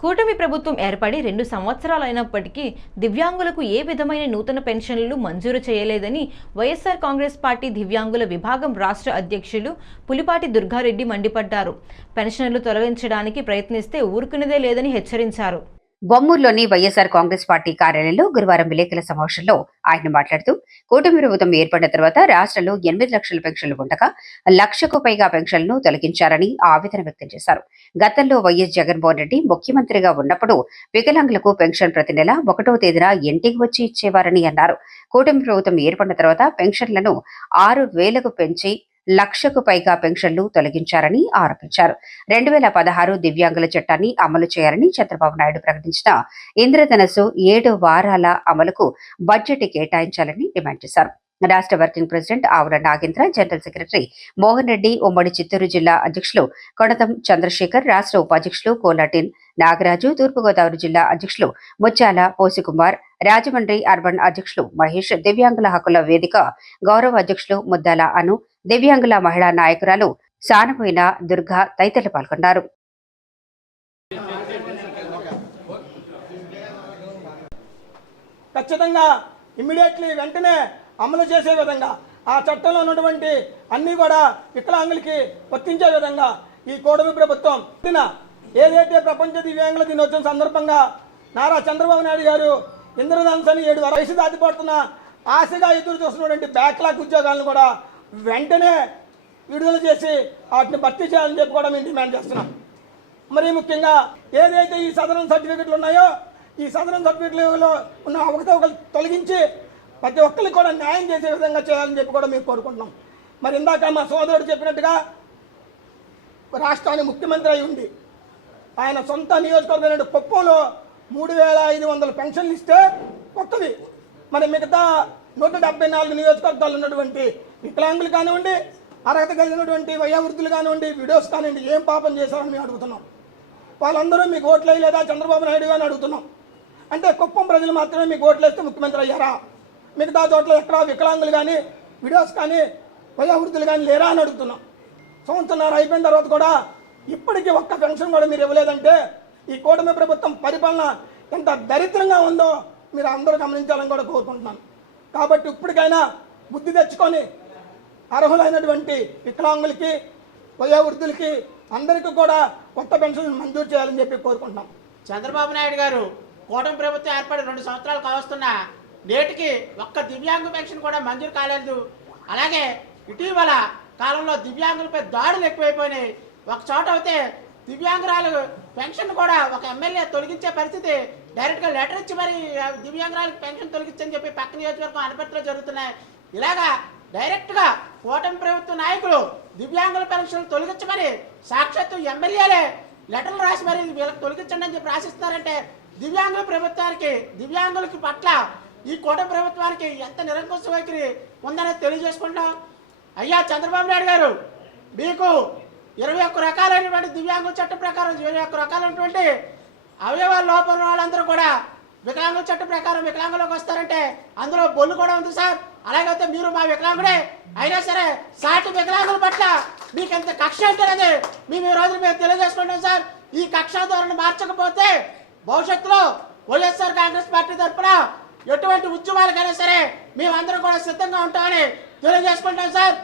కూటమి ప్రభుత్వం ఏర్పడి రెండు సంవత్సరాలైనప్పటికీ దివ్యాంగులకు ఏ విధమైన నూతన పెన్షన్లు మంజూరు చేయలేదని వైఎస్ఆర్ కాంగ్రెస్ పార్టీ దివ్యాంగుల విభాగం రాష్ట్ర అధ్యక్షులు పులిపాటి దుర్గారెడ్డి మండిపడ్డారు. పెన్షన్లు తొలగించడానికి ప్రయత్నిస్తే ఊరుకునేదే లేదని హెచ్చరించారు. బొమ్మూరులోని వైఎస్ఆర్ కాంగ్రెస్ పార్టీ కార్యాలయంలో గురువారం విలేకరుల సమావేశంలో ఆయన మాట్లాడుతూ కూటమి ప్రభుత్వం ఏర్పడిన తర్వాత రాష్ట్రంలో ఎనిమిది లక్షల పెన్షన్లు ఉండగా లక్షకు పైగా పెన్షన్లను తొలగించారని ఆవేదన వ్యక్తం చేశారు. గతంలో వైఎస్ జగన్మోహన్ రెడ్డి ముఖ్యమంత్రిగా ఉన్నప్పుడు వికలాంగులకు పెన్షన్ ప్రతి నెల ఒకటో తేదీన ఇంటికి వచ్చి ఇచ్చేవారని అన్నారు. కూటమి ప్రభుత్వం ఏర్పడిన తర్వాత పెన్షన్లను ఆరు వేలకు పెంచి లక్షకు పైగా పెన్షన్లు తొలగించారని ఆరోపించారు. రెండు వేల పదహారు దివ్యాంగుల చట్టాన్ని అమలు చేయాలని చంద్రబాబు నాయుడు ప్రకటించిన ఇంద్రధనస్సు ఏడు వారాల అమలుకు బడ్జెట్ కేటాయించాలని డిమాండ్ చేశారు. రాష్ట్ర working president Avula Nagendra general secretary Mohan Reddy ఉమ్మడి చిత్తూరు జిల్లా అధ్యక్షులు కొణతం చంద్రశేఖర్ రాష్ట్ర ఉపాధ్యక్షులు కోలాటిన్ నాగరాజు తూర్పుగోదావరి జిల్లా అధ్యక్షులు ముత్యాల పోసికుమార్ రాజమండ్రి అర్బన్ అధ్యక్షులు మహేష్ దివ్యాంగుల హక్కుల వేదిక గౌరవ అధ్యక్షులు ముద్దాల అను దివ్యాంగుల మహిళా నాయకురాలు సానపోయిన దుర్గా తదితరులు పాల్గొన్నారు. ఖచ్చితంగా ఇమ్మీడియట్లీ వెంటనే అమలు చేసే విధంగా ఆ చట్టంలో ఉన్నటువంటి అన్నీ కూడా వికలాంగులకి వర్తించే విధంగా ఈ కూటమి ప్రభుత్వం ఏదైతే ప్రపంచ దివ్యాంగుల దినోత్సవం సందర్భంగా నారా చంద్రబాబు నాయుడు గారు ఇంద్రధనుస్ అని ఏడు వయసు దాటిపడుతున్న ఆశగా ఎదురు చూస్తున్నటువంటి బ్యాక్లాగ్ ఉద్యోగాలను కూడా వెంటనే విడుదల చేసి వాటిని భర్తీ చేయాలని చెప్పి కూడా మేము డిమాండ్ చేస్తున్నాం. మరి ముఖ్యంగా ఏదైతే ఈ సదరం సర్టిఫికెట్లు ఉన్నాయో ఈ సదరం సర్టిఫికెట్లలో ఉన్న అవకతవకలు తొలగించి ప్రతి ఒక్కరికి కూడా న్యాయం చేసే విధంగా చేయాలని చెప్పి కూడా మేము కోరుకుంటున్నాం. మరి ఇందాక మా సోదరుడు చెప్పినట్టుగా రాష్ట్రానికి ముఖ్యమంత్రి అయి ఉంది ఆయన సొంత నియోజకవర్గం కుప్పంలో మూడు వేల ఐదు వందల పెన్షన్లు ఇస్తే కొత్తవి మరి మిగతా నూట డెబ్బై నాలుగు నియోజకవర్గాలు ఉన్నటువంటి వికలాంగులు కానివ్వండి అర్హత కలిగినటువంటి వయోవృద్ధులు కానివ్వండి వీడియోస్ కానివ్వండి ఏం పాపం చేశారని మేము అడుగుతున్నాం. వాళ్ళందరూ మీకు ఓట్లు వేయలేదా? చంద్రబాబు నాయుడు గారిని అడుగుతున్నాం. అంటే కుప్పం ప్రజలు మాత్రమే మీకు ఓట్లు వేస్తే ముఖ్యమంత్రి అయ్యారా? మిగతా చోట్ల ఎక్కడ వికలాంగులు కానీ వీడియోస్ కానీ వయోవృద్ధులు కానీ లేరా అని అడుగుతున్నాం. సంవత్సరాలు అయిపోయిన తర్వాత కూడా ఇప్పటికీ ఒక్క పెన్షన్ కూడా మీరు ఇవ్వలేదంటే ఈ కూటమి ప్రభుత్వం పరిపాలన ఎంత దరిద్రంగా ఉందో మీరు అందరూ గమనించాలని కూడా కోరుకుంటున్నాను. కాబట్టి ఇప్పటికైనా బుద్ధి తెచ్చుకొని అర్హులైనటువంటి వికలాంగులకి వయోవృద్ధులకి అందరికీ కూడా కొత్త పెన్షన్ మంజూరు చేయాలని చెప్పి కోరుకుంటున్నాం. చంద్రబాబు నాయుడు గారు కూటమి ప్రభుత్వం ఏర్పడి రెండు సంవత్సరాలు కావస్తున్న నేటికి ఒక్క దివ్యాంగ పెన్షన్ కూడా మంజూరు కాలేదు. అలాగే ఇటీవల కాలంలో దివ్యాంగులపై దాడులు ఎక్కువైపోయినాయి. ఒక చోట అయితే దివ్యాంగురాలు పెన్షన్ కూడా ఒక ఎమ్మెల్యే తొలగించే పరిస్థితి డైరెక్ట్గా లెటర్ ఇచ్చి మరి దివ్యాంగురాలకు పెన్షన్ తొలగించని చెప్పి పక్క నియోజకవర్గం అనుమతులు జరుగుతున్నాయి. ఇలాగా డైరెక్ట్గా కూటమి ప్రభుత్వ నాయకులు దివ్యాంగుల పరీక్షలు తొలగించమని సాక్షాత్తు ఎమ్మెల్యేలే లెటర్లు రాసి మరి వీళ్ళకి తొలగించండి అని చెప్పి రాసిస్తున్నారంటే దివ్యాంగుల ప్రభుత్వానికి దివ్యాంగులకి పట్ల ఈ కూటమి ప్రభుత్వానికి ఎంత నిరంకుశ వైఖరి ఉందనేది తెలియజేసుకుంటాం అయ్యా చంద్రబాబు నాయుడు గారు మీకు ఇరవై ఒక్క రకాలైనటువంటి దివ్యాంగుల చట్టం ప్రకారం ఇరవై ఒక్క రకాలైనటువంటి అవయవాల లోపల వాళ్ళందరూ కూడా వికలాంగుల చట్టం ప్రకారం వికలాంగులకు వస్తారంటే అందులో బొల్లు కూడా ఉంది సార్. అలాగైతే మీరు మా వికలాంగుడే అయినా సరే సాటి వికలాంగుల పట్ల మీకు ఎంత కక్ష ఉంటున్నది మేము ఈ రోజు మేము తెలియజేసుకుంటాం సార్. ఈ కక్ష ధోరణి మార్చకపోతే భవిష్యత్తులో వైఎస్ఆర్ కాంగ్రెస్ పార్టీ తరఫున ఎటువంటి ఉద్యమాలకైనా సరే మేమందరం కూడా సిద్ధంగా ఉంటామని తెలియజేసుకుంటాం సార్.